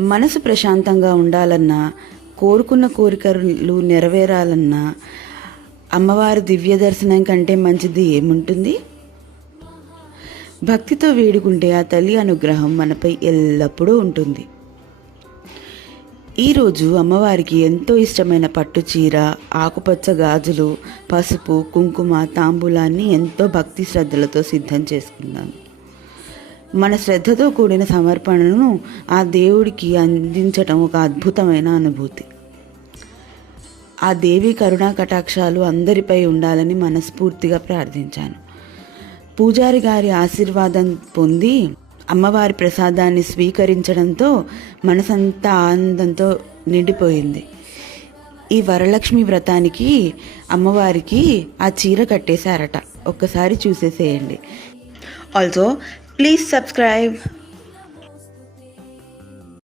మనసు ప్రశాంతంగా ఉండాలన్నా, కోరుకున్న కోరికలు నెరవేరాలన్నా అమ్మవారి దివ్య దర్శనం కంటే మంచిది ఏముంటుంది? భక్తితో వేడుకుంటే ఆ తల్లి అనుగ్రహం మనపై ఎల్లప్పుడూ ఉంటుంది. ఈరోజు అమ్మవారికి ఎంతో ఇష్టమైన పట్టు చీర, ఆకుపచ్చ గాజులు, పసుపు, కుంకుమ, తాంబూలాన్ని ఎంతో భక్తి శ్రద్ధలతో సిద్ధం చేసుకుందాం. మన శ్రద్ధతో కూడిన సమర్పణను ఆ దేవుడికి అందించటం ఒక అద్భుతమైన అనుభూతి. ఆ దేవి కరుణా కటాక్షాలు అందరిపై ఉండాలని మనస్ఫూర్తిగా ప్రార్థించాను. పూజారి గారి ఆశీర్వాదం పొంది అమ్మవారి ప్రసాదాన్ని స్వీకరించడంతో మనసంతా ఆనందంతో నిండిపోయింది. ఈ వరలక్ష్మి వ్రతానికి అమ్మవారికి ఆ చీర కట్టేశారట. ఒక్కసారి చూసేసేయండి. Also please subscribe.